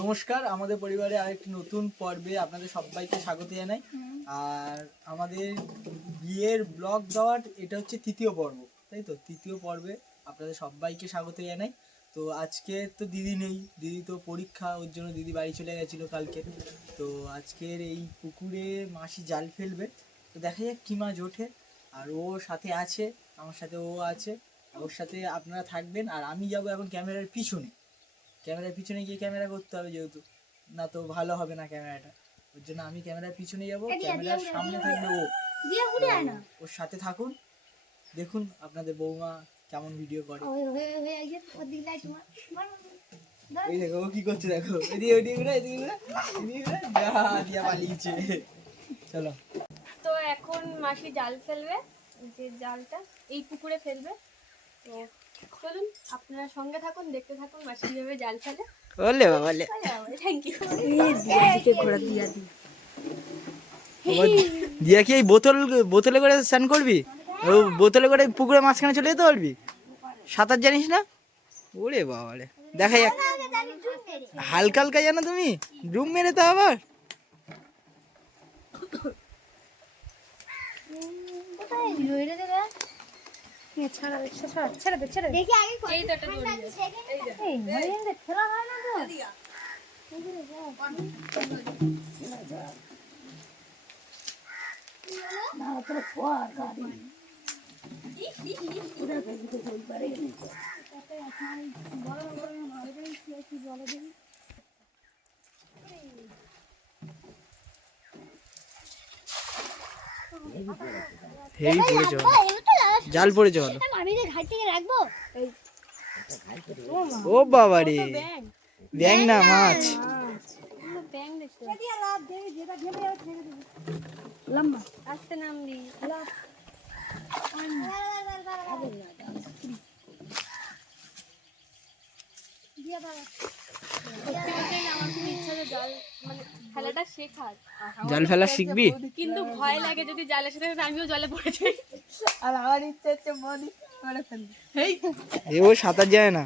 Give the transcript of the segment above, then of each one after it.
নমস্কার, আমাদের পরিবারে আরেকটি নতুন পর্বে আপনাদের সবাইকে স্বাগত জানাই। আর আমাদের বিয়ের ব্লগ দেওয়ার এটা হচ্ছে তৃতীয় পর্ব, তাই তো? তৃতীয় পর্বে আপনাদের সবাইকে স্বাগত জানাই। তো আজকে তো দিদি নেই, দিদি তো পরীক্ষা, ওর জন্য দিদি বাড়ি চলে গেছিল কালকে। তো আজকের এই পুকুরে মাসি জাল ফেলবে। তো দেখা যাক কী মাছ ওঠে। আর ও সাথে আছে, আমার সাথে ও আছে, ওর সাথে আপনারা থাকবেন। আর আমি যাব এখন ক্যামেরার পিছনে। ক্যামেরার পিছনে গিয়ে ক্যামেরা করতে হবে যেহেতু। না তো ভালো হবে না ক্যামেরাটা। ওর জন্য আমি ক্যামেরার পিছনে যাব ক্যামেরার সামনে থাকবে ও। দিয়ে ঘুরে আয় না তো ওর সাথে থাকুন দেখুন আপনাদের বৌমা কেমন ভিডিও করে। এই দেখো ও কি করছে দেখো। এদিকে ওদিকে ঘুরে এদিকে ঘুরে এদিকে ঘুরে। যা দিয়া পালিয়েছে। চলো। তো এখন মাসি জাল ফেলবে যে জালটা এই পুকুরে ফেলবে। তো চলুন আপনারা সঙ্গে থাকুন দেখতে থাকুন মাসি কীভাবে জাল ফেলে। বলে বলে। থ্যাংক ইউ দিয়া কি এই বোতল বোতলে করে স্নান করবি? ও বোতলে করে পুকুরে মাঝখানে চলে যেতে পারবি? সাঁতার জানিস না? ওরে বাবা রে। দেখা যাক হালকা হালকা জানো তুমি? ডুব মেরে তো আবার। কোথায়? ছাড়া ছাড়া ছাড়া দে ছাড়া দেখি আগে এই তো একটা জড়িয়ে আছে। এই যে। এই মারিয়ে খেলা হয় না তো হেভি পড়েছে ভালো। জাল পড়েছে ভালো। আমি যে ঘাট থেকে রাখব? ও বাবা রে ব্যাং না মাছ। লম্বা। আসতে নামবি সত্যি বলতে গেলে আমার খুব ইচ্ছা যে জাল মানে খেলাটা শেখার। জাল ফেলা শিখবি? কিন্তু ভয় লাগে যদি জালের সাথে আমিও জলে পড়ে যাই। আর আমার ইচ্ছে হচ্ছে বডি করে ফেলবি। এ ও সাঁতার যায় না।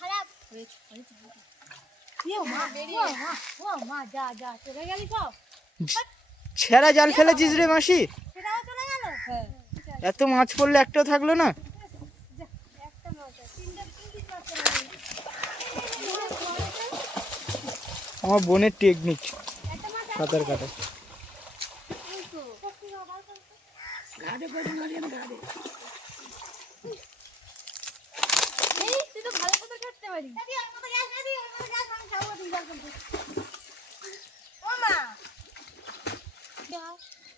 খারাপ। ও মা ও মা ও মা যা যা চলে গেলি তো। ছেঁড়া জাল ফেলেছিস রে মাসি। সেটাও চলে গেল? হ্যাঁ। এত মাছ পড়লে একটাও থাকল না? আমার বোনের টেকনিক সাঁতার কাটা।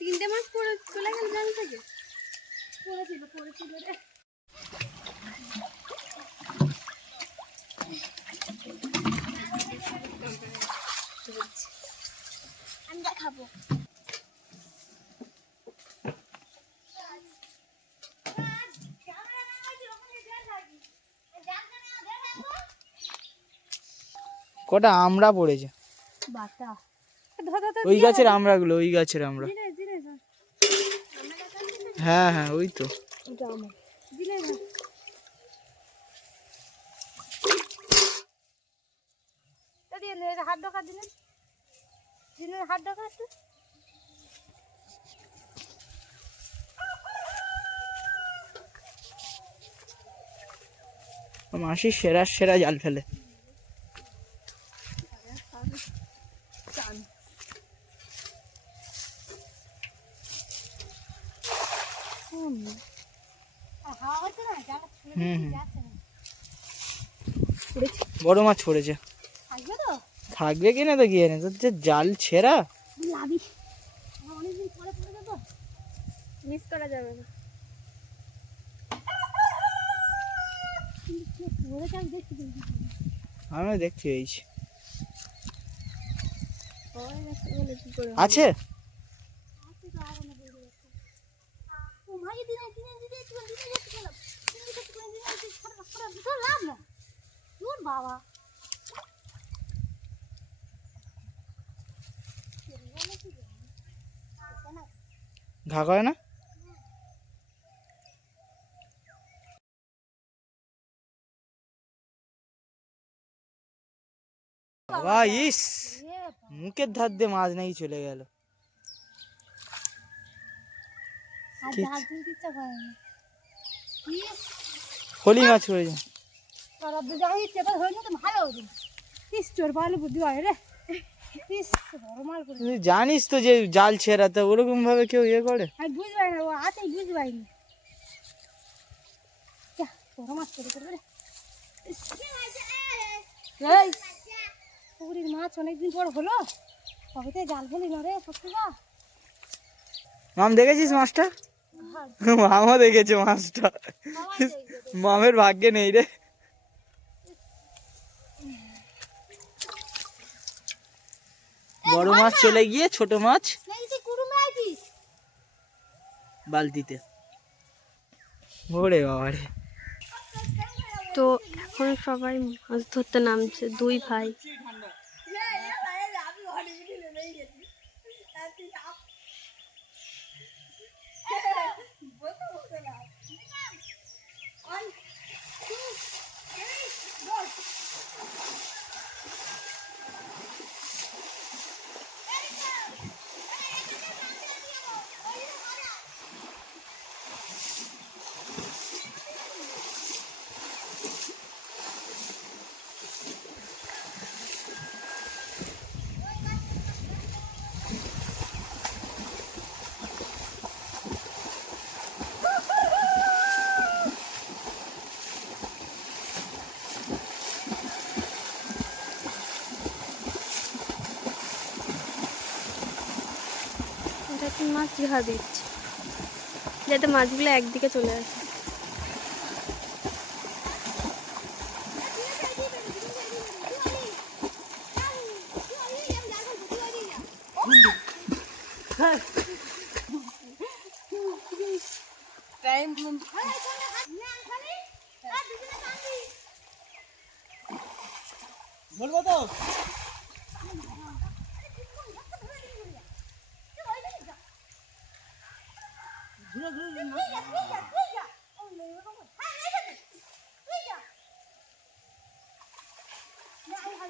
তিনটে মাছ পড়ে চলে গেল জাল থেকে? পড়েছিল পড়েছিল রে। আমি দেখাবো। কটা আমরা পড়েছে? বাটা। ওই গাছের আমড়াগুলো ওই গাছের আমরা। হ্যাঁ হ্যাঁ ওই তো। হাত ঢোকা দিলেন দিলেন হাত ঢোকা একটু। মাসি সেরা সেরা জাল ফেলে আর হাওয়া হচ্ছে না জায়গা ছুঁড়ে হুম, হুম। যাচ্ছে না বড় মাছ পড়েছে। থাকবে কিনা তো গিয়ে তোর যে জাল ছেঁড়া। যাব মিস করা যাবে না। কিন্তু কে পড়েছে আমি দেখছি আছে? খাওয়া ঘা না? বাবা ইস! মুখের ধার দিয়ে মাছ নাকি চলে গেল। হোলি মাছ করে আর অব্দি যখন ইচ্ছে করে তো ভালো হতো ইস চোর পালে বুদ্ধি হয় রে। ইস বড় মাল করে। তুই জানিস তো যে জাল ছেঁড়াতে ওরকম ভাবে কেউ ইয়ে করে? আমি বুঝতে পারি না ও আছে বুঝতে পারিনি বড় মাছ করে করবে এই পুকুরির মাছ অনেকদিন পর হলো। কবে থেকে জাল ফেলি না রে সত্যি মাম দেখেছিস মাছটা? মামও দেখেছে মাছটা। মামের ভাগ্যে নেই রে। বড় মাছ চলে গিয়ে ছোট মাছ। বালতিতে। ওরে বাবারে তো এখন সবাই মাছ ধরতে নামছে দুই ভাই এটা এখন মাছ ঝাড়া দিচ্ছে যাতে মাছগুলো একদিকে চলে আসে। 对跪下，跪下，跪下！哦，没，下！你还？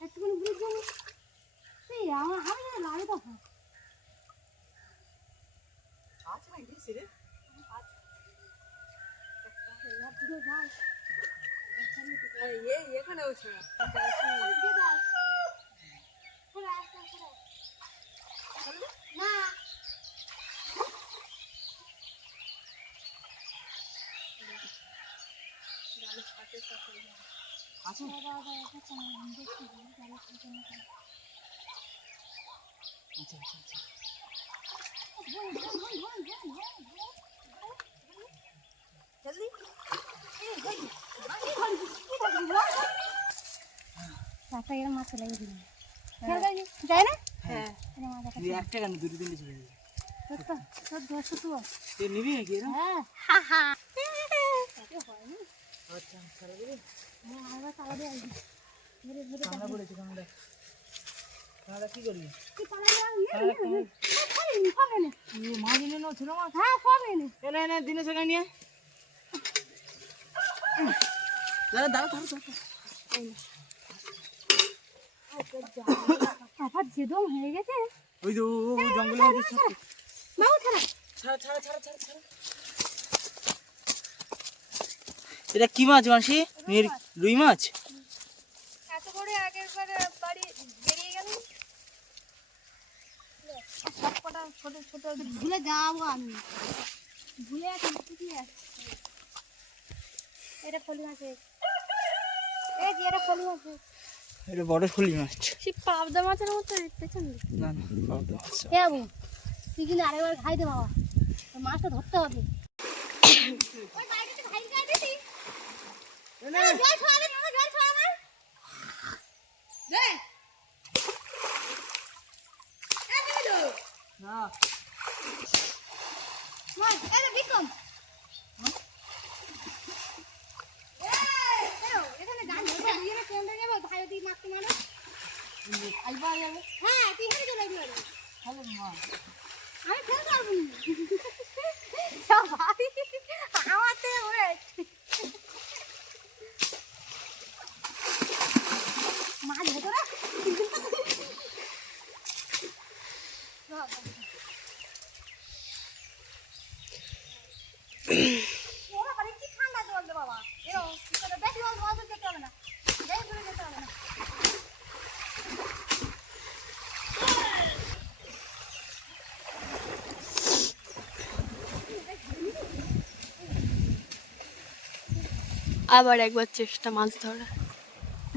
একটুখানি ব্রিজ যাব এই আমার আমি যেন লাগে তখন আছে নাকি সেরে দুটো যাই এই এখানেও ছিল না আছে আচ্ছা আচ্ছা আচ্ছা। এরকম মাছ চলে গেছিল যায় না? হ্যাঁ। তুই একটা কেন দুটো তিনটে ছেড়ে দিবি তোর তো নিবি নাকি হ্যাঁ। আচ্ছা ছেড়ে দিবি। হ্যাঁ আমরা তালা দিয়ে আসবি ধরে ধরে কামড়া পড়েছে কামড়া কামড়া কি করবি? কি নাও মাছ হ্যাঁ সব এনে। এনে এনে দিনে সেখানে নিয়ে দাঁড়া দাঁড়া দাঁড়া দাঁড়া আবার যে দম হয়ে গেছে ওই তো ও ও জঙ্গলের মধ্যে সব মাও ছাড়া ছাড়া ছাড়া ছাড়া ছাড়া। এটা কি মাছ মাসি? মেয়ের রুই মাছ? এত বড় আগের বাড়ি বেরিয়ে গেল। সব কটা ছোট ছোট ভুলে যাব আমি। ভুলে গেছি কি আছে। এটা ফলি মাছ এই যে এটা ফলি মাছ এটা বড় ফলি মাছ। সেই পাবদা মাছের মতো পেছন না না পাবদা মাছ। হে বাবু তুই কিন্তু আরেকবার খাই দে বাবা। মাছটা ধরতে হবে। ওই বাড়িতে ভাই খাই দিতি জল ছড়া দে নোনা জল ছড়া আমার দে এ দিলো না মাছ এ রে বিক্রম এখানে না কেন্দ্রে যাবে ভাই তুই মারতে মারো। আইবা যাবে হ্যাঁ তুই হেঁটে চলে যাবি তাহলে মা। আমি ফেল পারব না ভাই। মাছ ভেতরে। ওরা বাড়ি কি ঠান্ডা জল রে বাবা এরো তোদের বেশি জল জল যেতে হবে না বেশি দূরে যেতে হবে না আবার একবার চেষ্টা মাছ ধরা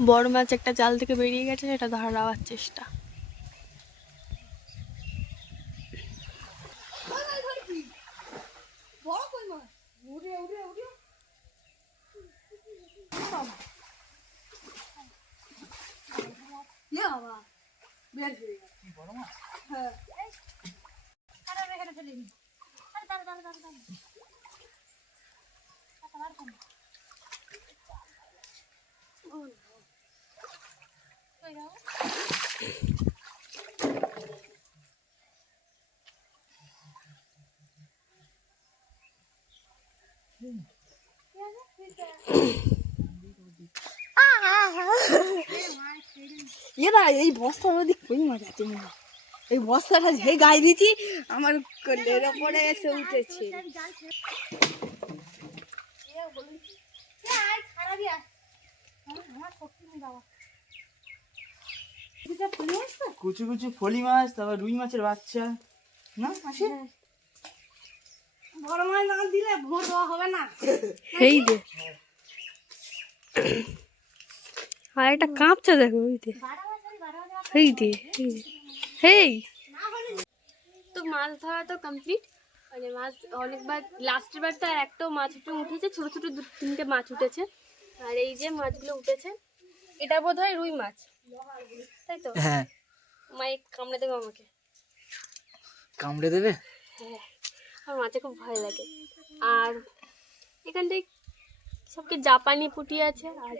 বড় মাছ একটা জাল থেকে বেরিয়ে গেছে, সেটা ধরার আবার চেষ্টা। হয়ে এরা এই বস্তার ওদিক কই মাছ আছে। এই বস্তাটা যে গায়ে দিচ্ছি আমার লের ওপরে এসে উঠেছে কুচু কুচু ফলি মাছ তারপর রুই মাছের বাচ্চা। না বড় মাছ না দিলে দেওয়া হবে না। দে আর একটা কাঁপছে দেখো ওই দে দে হেই তো মাছ ধরা তো কমপ্লিট মানে মাছ অনেকবার লাস্টের বার তো আর একটাও মাছ একটু উঠেছে ছোট ছোট দু তিনটে মাছ উঠেছে। আর এই যে মাছগুলো উঠেছে এটা বোধ হয় রুই মাছ। তাই তো? হ্যাঁ। মাই কামড়ে দেবে আমাকে। কামড়ে দেবে? হ্যাঁ। আমার মাছে খুব ভয় লাগে। আর এখানটায় সবকে জাপানি পুঁটি আছে আর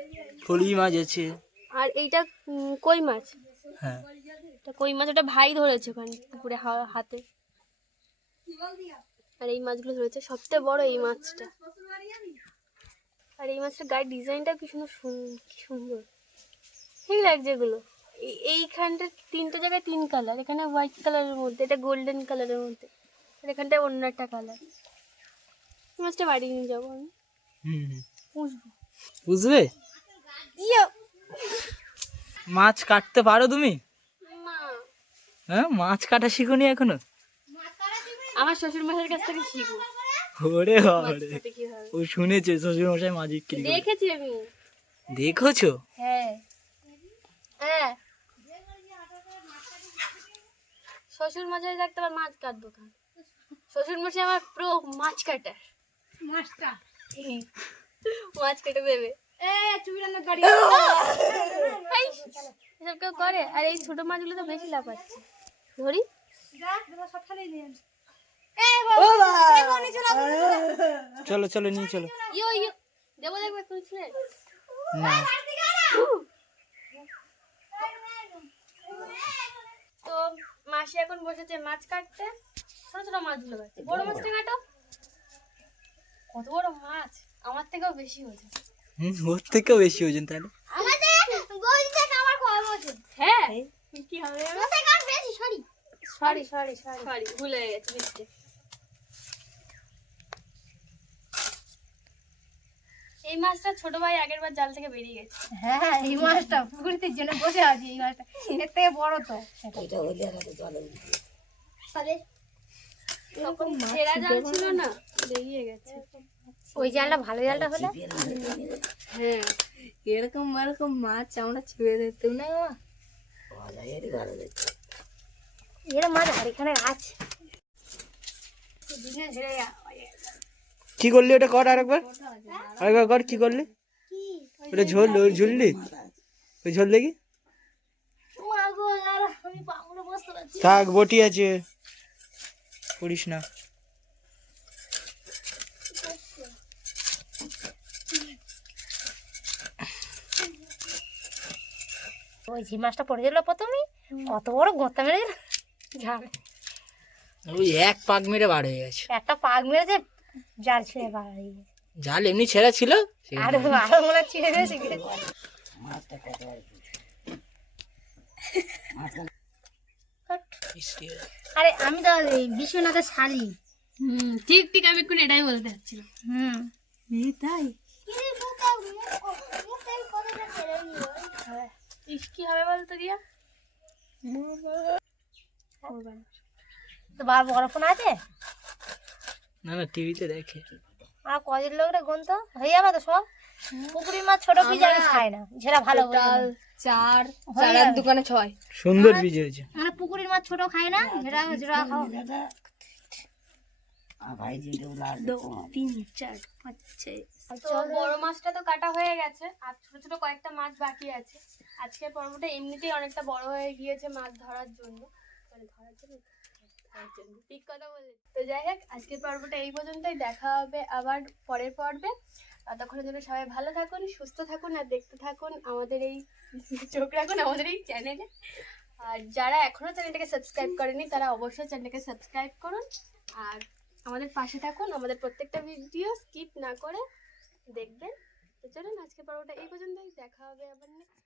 ফলি মাছ আছে। আর এইটা কই মাছ? হ্যাঁ। এটা কই মাছ? ওটা ভাই ধরেছে ওখানে পুকুরে হাতে। আর এই মাছগুলো ধরেছে সবচেয়ে বড় এই মাছটা। আর এই মাছটার গায়ের ডিজাইনটা কি সুন্দর কি সুন্দর। ঠিক লাগছে এগুলো এই- এইখানটা তিনটে জায়গায় তিন কালার এখানে হোয়াইট কালারের মধ্যে এটা গোল্ডেন কালারের মধ্যে আর এখানটায় অন্য একটা কালার এই মাছটা বাড়ি নিয়ে যাব আমি। পুষবো। বুঝবে মাছ কাটতে পারো তুমি? মা হ্যাঁ মাছ কাটা শিখুনি এখনও? আমার শ্বশুর মশাইয়ের কাছ থেকে শিখব। ওরে বাবারে। ও শুনেছে শ্বশুর মশাই মাছ বিক্রি দেখেছি আমি। দেখেছ? হ্যাঁ। হ্যাঁ। শ্বশুর মশাই থাকতে আবার মাছ কাটবো কেন শ্বশুর মশাই আমার প্রো মাছ কাটার। মাছটা। মাছ কেটে দেবে। এ এসব কেউ করে? আর এই ছোট মাছগুলো তো বেশি লাফাচ্ছে। ধরি। সব ফেলে দিন চলো চলো নিয়ে চলো। দেবো দেখবে কুচলে না। তো মাসি এখন বসেছে মাছ কাটতে। ছোট ছোট মাছগুলো কাটছে। বড় মাছটা কাটো। কত বড় মাছ? আমার থেকেও বেশি হয়েছে হুম ওর থেকেও বেশি ওজন তাহলে। আমাদের বই থেকে আমার কম আছে হ্যাঁ। কি হবে থেকে বেশি সরি। Sorry sorry sorry. ভুলে গেছি মিস্টেক এই মাছটা ছোট ভাই আগের বার জাল থেকে বেরিয়ে গেছে। হ্যাঁ এই মাছটা পুকুরিতে জন্য বসে আছে এই মাছটা। এর থেকে বড় তো। তখন ছেঁড়া জাল ছিল না? বেরিয়ে গেছে। ওই জালটা ভালো জালটা হলে? হ্যাঁ এরকম এরকম মাছ আমরা ছিঁড়ে দিতাম না এরা মাছ আর এখানে আছে। দিনে ঝেড়ে যা। কি করলি ওটা কর আরেকবার? আরেকবার কর কি করলি? ওটা ঝোল ওই ঝুললি? ওই ঝোল দেখি। থাক বটি আছে। করিস না। ওই ঝি মাছটা পড়েছিল প্রথমেই কত বড় গোতা মেরে ঝাল ওই এক পাক মেরে বার হয়ে গেছে। একটা পাক মেরেছে জাল ছিঁড়ে বার হয়ে গেছে জাল এমনি ছেঁড়া ছিল? আর আরও মনে ছিঁড়ে গেছে আরে আমি তো বিশ্বনাথের শালি। হুম ঠিক ঠিক আমি এখন এটাই বলতে চাচ্ছিলাম হুম। এই তাই? ইস কি হবে বলতো দিয়া? তো বাবা বড় ফোন আছে? না না টিভিতে দেখে। আর কদিন গুনতো? হয়ে যাবে তো সব? পুকুরি মাছ ছোট পিস আমি খাই না। যেটা ভালো না। চার। দোকানে ছয়। সুন্দর বীজ হয়েছে। মানে পুকুরির মাছ ছোট খাই না যেটা যেটা খাও বড় মাছটা তো কাটা হয়ে গেছে আর ছোট ছোট কয়েকটা মাছ বাকি আছে। আজকের পর্বটা এমনিতেই অনেকটা বড় হয়ে গিয়েছে মাছ ধরার জন্য। ধরার জন্য ধরার জন্য ঠিক কথা বলে তো যাই হোক, আজকের পর্বটা এই পর্যন্তই। দেখা হবে আবার পরের পর্বে। ততক্ষণের জন্য সবাই ভালো থাকুন, সুস্থ থাকুন আর দেখতে থাকুন আমাদের এই চোখ রাখুন আমাদের এই চ্যানেলে আর যারা এখনও চ্যানেলটাকে সাবস্ক্রাইব করেনি, তারা অবশ্যই চ্যানেলটাকে সাবস্ক্রাইব করুন। আর আমাদের পাশে থাকুন, আমাদের প্রত্যেকটা ভিডিও স্কিপ না করে দেখবেন। তো চলুন আজকে পর্বটা এই পর্যন্তই। দেখা হবে আবার নেক্সট